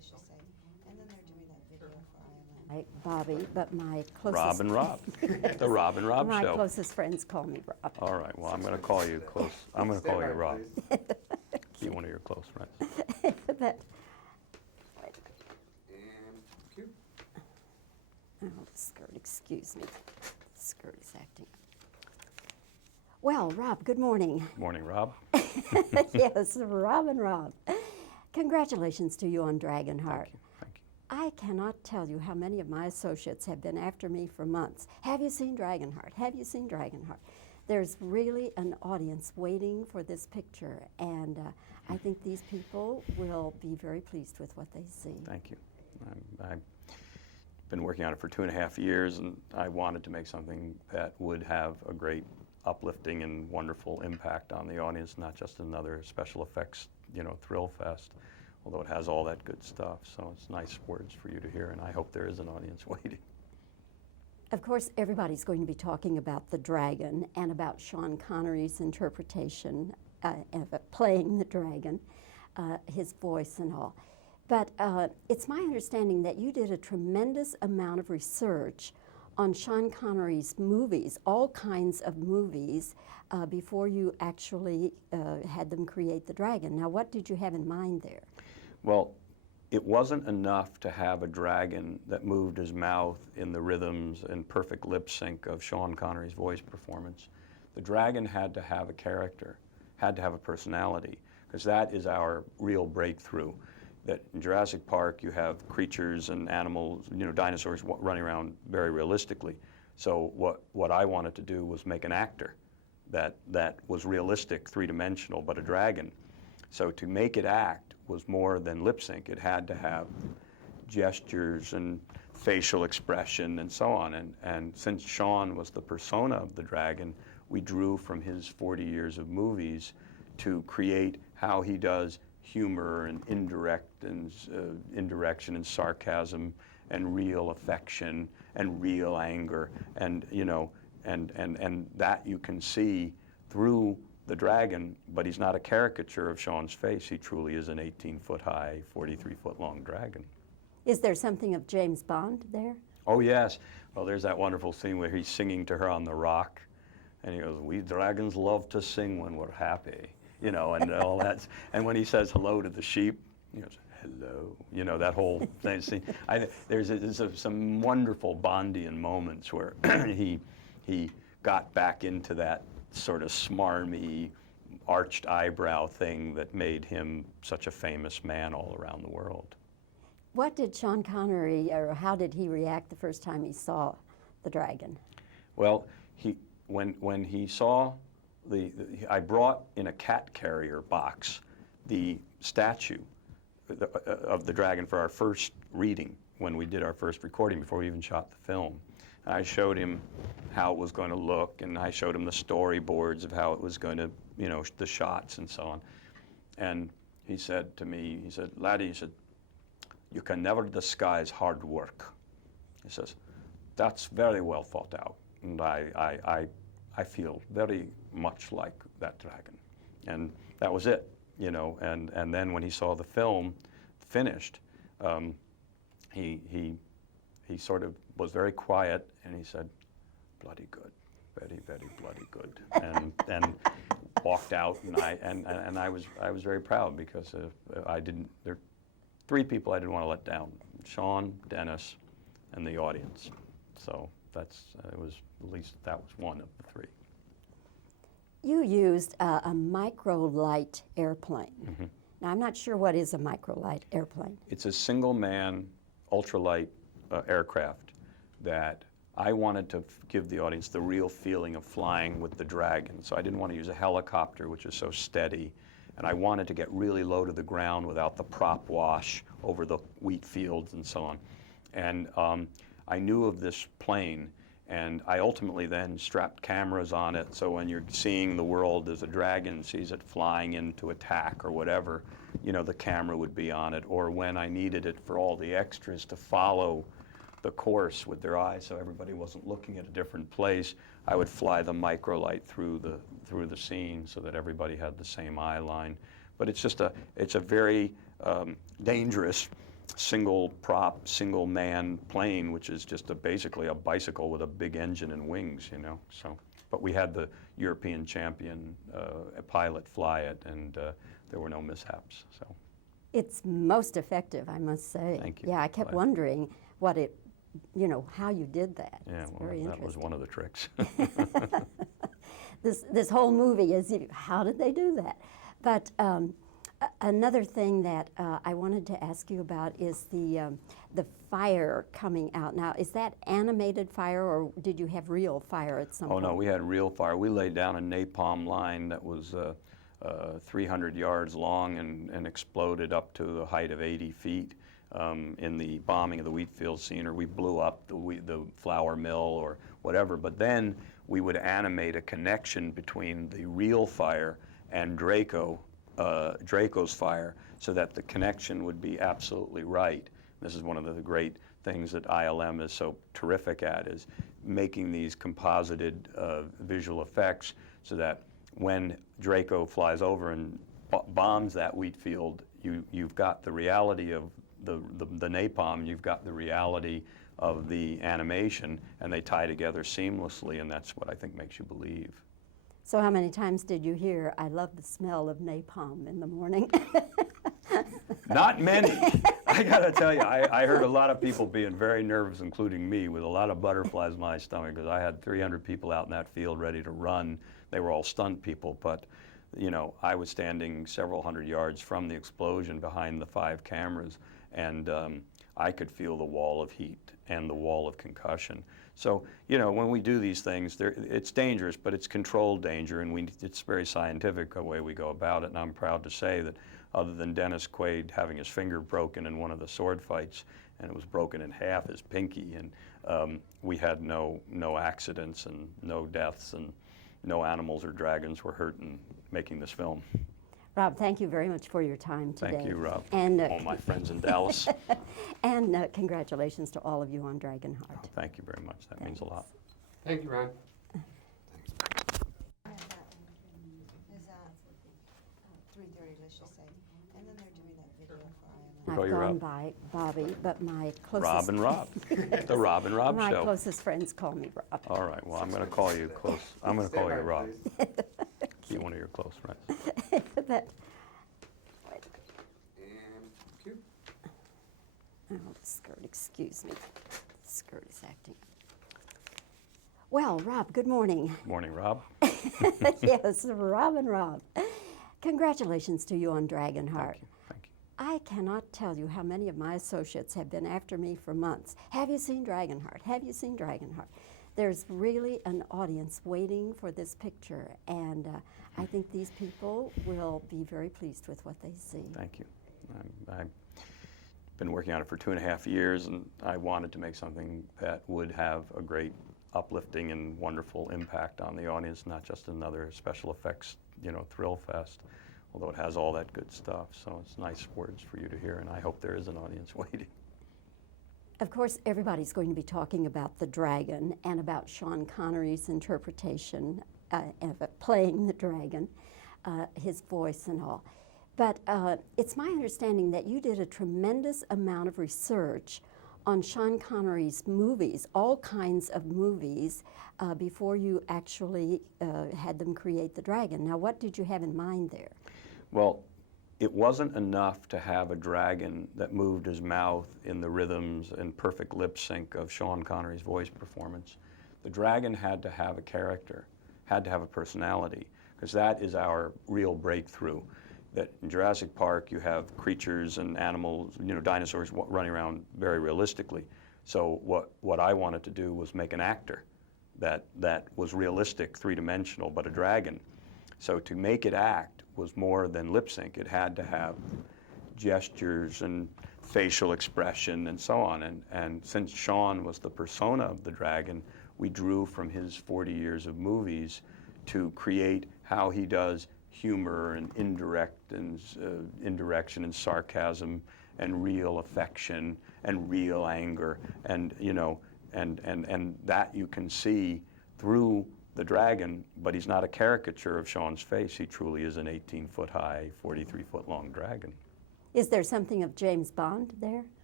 as you say. And then they're doing that video for Ireland. Bobbie, but my closest... Rob and Rob. The Rob and Rob my Show. My closest friends call me Rob. All right, well, I'm going to call you close. I'm going to call you Rob. Be one of your close friends. But, And cue. oh, the skirt, excuse me. The skirt is acting up. Well, Rob, good morning. Morning, Rob. Yes, Rob and Rob. Congratulations to you on Dragonheart. Thank you. Thank you. I cannot tell you how many of my associates have been after me for months. Have you seen Dragonheart? Have you seen Dragonheart? There's really an audience waiting for this picture, and I think these people will be very pleased with what they see. Thank you. I've been working on it for 2.5 years, and I wanted to make something that would have a great uplifting and wonderful impact on the audience, not just another special effects, thrill fest, although it has all that good stuff. So it's nice words for you to hear, and I hope there is an audience waiting. Of course, everybody's going to be talking about the dragon and about Sean Connery's interpretation of playing the dragon, his voice and all. But it's my understanding that you did a tremendous amount of research on Sean Connery's movies, all kinds of movies, before you actually had them create the dragon. Now, what did you have in mind there? Well, it wasn't enough to have a dragon that moved his mouth in the rhythms and perfect lip sync of Sean Connery's voice performance. The dragon had to have a character, had to have a personality, because that is our real breakthrough. That in Jurassic Park you have creatures and animals, dinosaurs running around very realistically. So what I wanted to do was make an actor that was realistic, three-dimensional, but a dragon. So to make it act was more than lip sync. It had to have gestures and facial expression and so on. And since Sean was the persona of the dragon, we drew from his 40 years of movies to create how he does humor and indirection and sarcasm and real affection and real anger, and and that you can see through the dragon. But he's not a caricature of Sean's face. He truly is an 18-foot high, 43-foot long dragon. Is there something of James Bond there? Oh yes. Well, there's that wonderful scene where he's singing to her on the rock, and he goes, "We dragons love to sing when we're happy." And all that. And when he says hello to the sheep, he goes, "Hello." That whole thing. There's some wonderful Bondian moments where he got back into that sort of smarmy, arched eyebrow thing that made him such a famous man all around the world. What did Sean Connery, or how did he react the first time he saw the dragon? Well, when he saw I brought in a cat carrier box the statue of the dragon for our first reading when we did our first recording before we even shot the film. And I showed him how it was going to look, and I showed him the storyboards of how it was going to, the shots and so on. And he said to me, he said, "Laddie," he said, "you can never disguise hard work." He says, "That's very well thought out, and I feel very much like that dragon." And that was it, and then when he saw the film finished, he sort of was very quiet, and he said, "Bloody good, very, very bloody good," and walked out, and I was very proud, because there are 3 people I didn't want to let down: Sean, Dennis, and the audience. So that was one of the 3. You used a microlight airplane. Mm-hmm. Now, I'm not sure what is a microlight airplane. It's a single-man, ultralight aircraft that I wanted to give the audience the real feeling of flying with the dragon. So I didn't want to use a helicopter, which is so steady, and I wanted to get really low to the ground without the prop wash over the wheat fields and so on. And I knew of this plane, and I ultimately then strapped cameras on it, so when you're seeing the world as a dragon sees it flying in to attack or whatever, the camera would be on it. Or when I needed it for all the extras to follow the course with their eyes so everybody wasn't looking at a different place, I would fly the microlight through the scene so that everybody had the same eye line. But it's a very dangerous single prop, single man plane, which is just basically a bicycle with a big engine and wings, you know. So, but we had the European champion pilot fly it, and there were no mishaps. So. It's most effective, I must say. Thank you. Yeah, I kept wondering what it, you know, how you did that. Yeah, It's well, very that was interesting. one of the tricks. This whole movie is, how did they do that? But another thing that I wanted to ask you about is the fire coming out. Now, is that animated fire, or did you have real fire at some point? Oh no, we had real fire. We laid down a napalm line that was 300 yards long and exploded up to the height of 80 feet in the bombing of the wheat field scene, or we blew up the flour mill or whatever. But then we would animate a connection between the real fire and Draco's fire, so that the connection would be absolutely right. This is one of the great things that ILM is so terrific at, is making these composited visual effects, so that when Draco flies over and bombs that wheat field, you've got the reality of the napalm, you've got the reality of the animation, and they tie together seamlessly, and that's what I think makes you believe. So how many times did you hear, "I love the smell of napalm" in the morning? Not many. I gotta tell you, I heard a lot of people being very nervous, including me, with a lot of butterflies in my stomach, because I had 300 people out in that field ready to run. They were all stunt people, but you know, I was standing several hundred yards from the explosion behind the 5 cameras, and I could feel the wall of heat and the wall of concussion. So, you know, when we do these things, it's dangerous, but it's controlled danger, and it's very scientific the way we go about it. And I'm proud to say that, other than Dennis Quaid having his finger broken in one of the sword fights, and it was broken in half, his pinky, and we had no accidents and no deaths, and no animals or dragons were hurt in making this film. Rob, thank you very much for your time today. Thank you, Rob. And all my friends in Dallas. and congratulations to all of you on Dragonheart. Oh, thank you very much. That means a lot. Thank you, Ron. Is 3:30, let's just say. And then they're doing that video for We'll call I've you gone Rob. by Bobbie, but my closest Rob and Rob. The Rob and Rob my Show. closest friends call me Rob. All right, well, I'm going to call you close. I'm going to call you Stand by, Rob. please. Be one of your close friends. But, And cue. oh, the skirt, excuse me. The skirt is acting. Well, Rob, good morning. Morning, Rob. Yes, Rob and Rob. Congratulations to you on Dragonheart. Thank you. Thank you. I cannot tell you how many of my associates have been after me for months. Have you seen Dragonheart? Have you seen Dragonheart? There's really an audience waiting for this picture, and I think these people will be very pleased with what they see. Thank you. I've been working on it for 2.5 years, and I wanted to make something that would have a great uplifting and wonderful impact on the audience, not just another special effects, you know, thrill fest, although it has all that good stuff. So it's nice words for you to hear, and I hope there is an audience waiting. Of course, everybody's going to be talking about the dragon and about Sean Connery's interpretation of playing the dragon, his voice and all. But it's my understanding that you did a tremendous amount of research on Sean Connery's movies, all kinds of movies, before you actually had them create the dragon. Now, what did you have in mind there? Well, it wasn't enough to have a dragon that moved his mouth in the rhythms and perfect lip sync of Sean Connery's voice performance. The dragon had to have a character, had to have a personality, because that is our real breakthrough. That in Jurassic Park you have creatures and animals, you know, dinosaurs running around very realistically. So what I wanted to do was make an actor that was realistic, 3-dimensional, but a dragon. So to make it act was more than lip sync. It had to have gestures and facial expression and so on. And since Sean was the persona of the dragon, we drew from his 40 years of movies to create how he does humor and indirection and sarcasm and real affection and real anger, and you know, and that you can see through the dragon. But he's not a caricature of Sean's face. He truly is an 18-foot high, 43-foot long dragon. Is there something of James Bond there?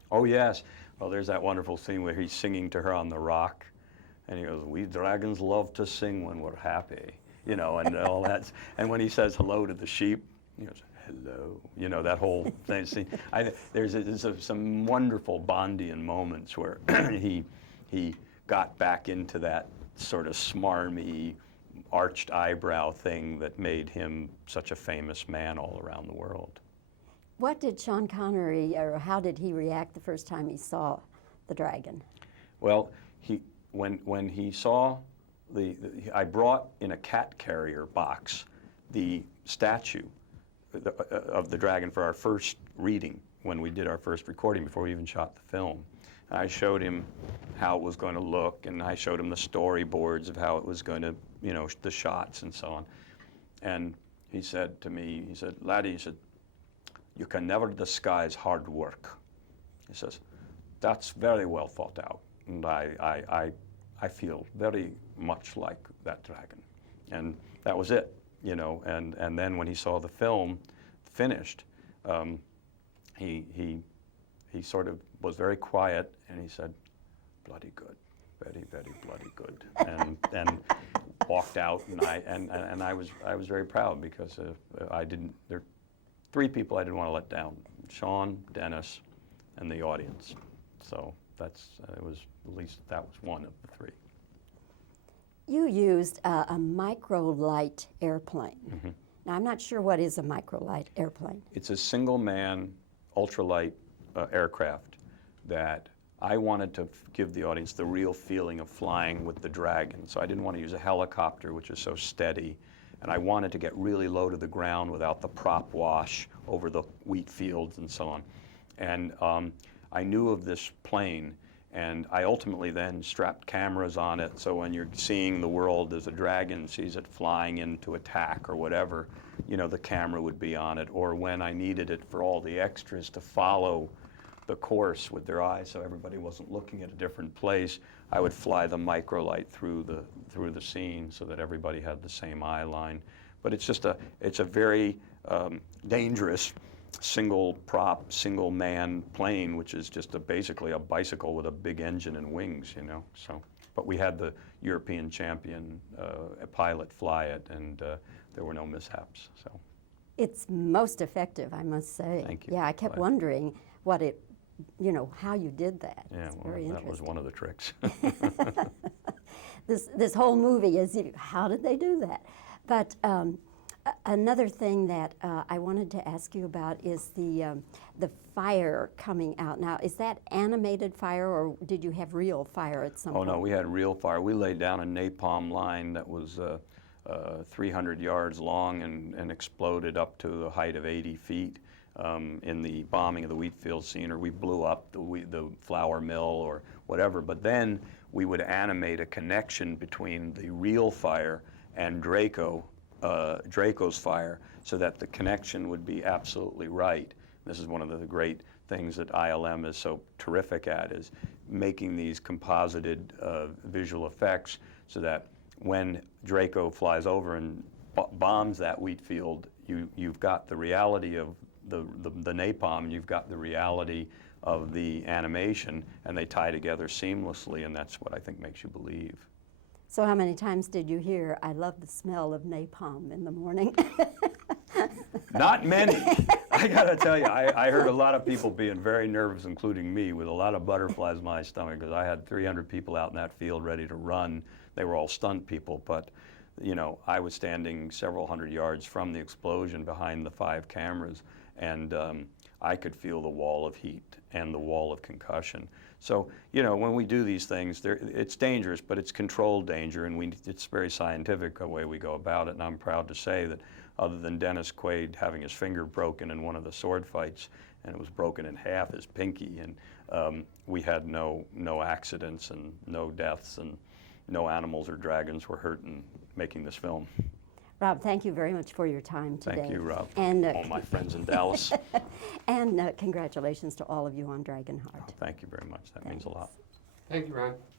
Oh, yes. Well, there's that wonderful scene where he's singing to her on the rock, and he goes, "We dragons love to sing when we're happy," you know, and all that. And when he says hello to the sheep, he goes, "Hello," you know, that whole thing. See, there's some wonderful Bondian moments where he got back into that sort of smarmy, arched eyebrow thing that made him such a famous man all around the world. What did Sean Connery, or how did he react the first time he saw the dragon? Well, when he saw I brought in a cat carrier box the statue of the dragon for our first reading when we did our first recording before we even shot the film. I showed him how it was going to look, and I showed him the storyboards of how it was going to, you know, the shots and so on. And he said to me, he said, "Laddie," he said, "you can never disguise hard work." He says, "That's very well thought out, and I feel very much like that dragon." And that was it, you know. And then when he saw the film finished, he sort of was very quiet, and he said, "Bloody good, very, very bloody good," and walked out. And I was very proud because there are 3 people I didn't want to let down: Sean, Dennis, and the audience. So it was, at least that was one of the 3. You used a microlight airplane. Mm-hmm. Now, I'm not sure what is a microlight airplane. It's a single-man, ultralight aircraft that I wanted to give the audience the real feeling of flying with the dragon. So I didn't want to use a helicopter, which is so steady, and I wanted to get really low to the ground without the prop wash over the wheat fields and so on. And I knew of this plane, and I ultimately then strapped cameras on it, so when you're seeing the world as a dragon sees it flying in to attack or whatever, you know, the camera would be on it. Or when I needed it for all the extras to follow the course with their eyes so everybody wasn't looking at a different place, I would fly the microlight through the scene so that everybody had the same eye line. But it's a very dangerous single prop, single man plane, which is just basically a bicycle with a big engine and wings, you know. So, but we had the European champion pilot fly it, and there were no mishaps. So It's most effective, I must say. Thank you. Yeah, I kept Glad. wondering what it, you know, how you did that. yeah, It's well, very that interesting. was one of the tricks. This whole movie is, how did they do that? But another thing that I wanted to ask you about is the fire coming out. Now, is that animated fire, or did you have real fire at some Oh point? no, we had real fire. We laid down a napalm line that was 300 yards long and exploded up to the height of 80 feet in the bombing of the wheat field scene, or we blew up the flour mill or whatever. But then we would animate a connection between the real fire and Draco's fire, so that the connection would be absolutely right. This is one of the great things that ILM is so terrific at, is making these composited visual effects so that when Draco flies over and bombs that wheat field, you've got the reality of the napalm, you've got the reality of the animation, and they tie together seamlessly, and that's what I think makes you believe. So how many times did you hear, "I love the smell of napalm" in the morning? Not many. I gotta tell you, I heard a lot of people being very nervous, including me, with a lot of butterflies in my stomach, because I had 300 people out in that field ready to run. They were all stunt people, but you know, I was standing several hundred yards from the explosion behind the 5 cameras, and I could feel the wall of heat and the wall of concussion. So, you know, when we do these things, it's dangerous, but it's controlled danger, and it's very scientific the way we go about it. And I'm proud to say that other than Dennis Quaid having his finger broken in one of the sword fights, and it was broken in half, his pinky, and we had no accidents and no deaths, and no animals or dragons were hurt in making this film. Rob, thank you very much for your time today. Thank you, Rob. And all my friends in Dallas. and congratulations to all of you on Dragonheart. Thank you very much. That means a lot. Thank you, Ron.